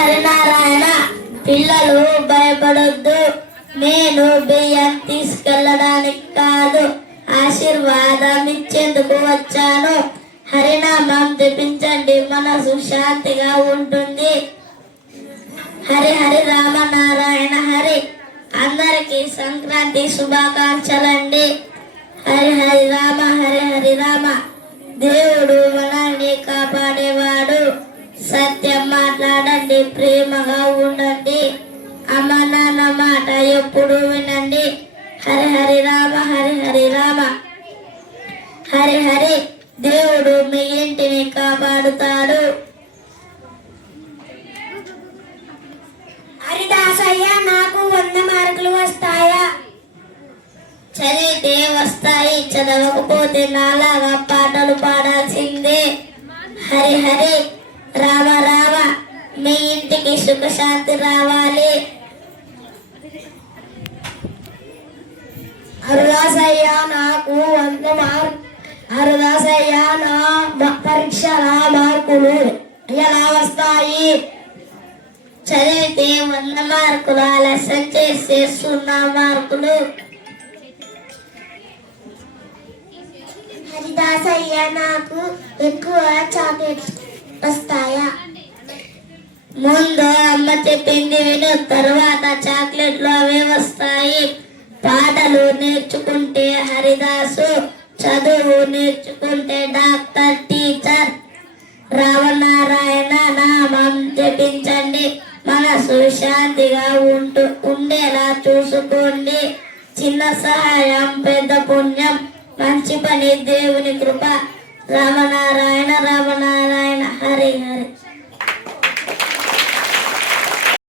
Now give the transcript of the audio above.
హరినారాయణ. పిల్లలు భయపడొద్దు. నేను బియ్యం తీసుకెళ్ళడానికి కాదు, ఆశీర్వాదం ఇచ్చేందుకు వచ్చాను. హరినామం జపించండి, మనసు శాంతిగా ఉంటుంది. హరి హరి రామ నారాయణ హరి. అందరికీ సంక్రాంతి శుభాకాంక్షలండి. హరి హరి రామ హరి హరి రామ. దేవుడు మనల్ని కాపాడేవాడు. సత్యం మాట్లాడండి, ప్రేమగా ఉండండి. అమ్మ నాన్న మాట ఎప్పుడు వినండి. హరి హరి రామ హరి హరి రామ. హరి హరి. దేవుడు మీ ఇంటిని కాపాడుతాడు. హరిదాసయ్య, నాకు 100 మార్కులు వస్తాయా? చదివితే వస్తాయి, చదవకపోతే నాలాగా పాటలు పాడాల్సిందే. హరి హరి రామ రామ. మీ ఇంటికి సుఖశాంతి రావాలి. హరిదాసయ్య, నాకు 100 మార్కులు. హరిదాసయ్య, నా పరీక్షల మార్కులు ఎలా వస్తాయి? చదివితే 100 మార్కులు, లెసన్ చేస్తే 0 మార్కులు. హరిదాసయ్య, నాకు ఎక్కువ చాక్లెట్స్ వస్తాయా? ముందు అమ్మ చెప్పింది విను, తర్వాత చాక్లెట్లు అవే వస్తాయి. పాటలు నేర్చుకుంటే హరిదాసు, చదువు నేర్చుకుంటే డాక్టర్, టీచర్. రామనారాయణ నామం జపించండి, మనసు శాంతిగా ఉండేలా చూసుకోండి. చిన్న సహాయం పెద్ద పుణ్యం, మంచి పని దేవుని కృప. రామనారాయణ రామనారాయణ హరి హరి.